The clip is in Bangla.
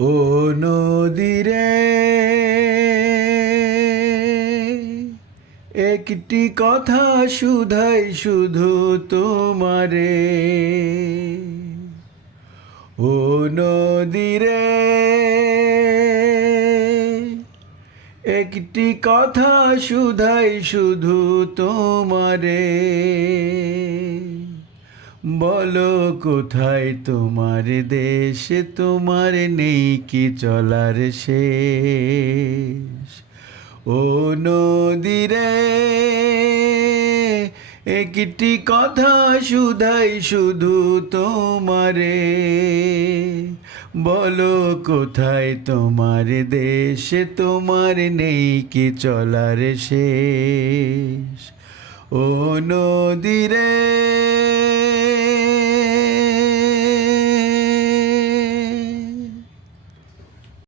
ও নদীরে একটি কথা শুধাই শুধু তোমারে। ও নদীরে একটি কথা শুধাই শুধু তোমারে। বলো কোথায় তোমার দেশ, তোমার নেই কি চলার শেষ। ও নদীরে একটি কথা শুধাই শুধু তোমারে। বলো কোথায় তোমার দেশ, তোমার নেই কি চলার শেষ। ও নদীরে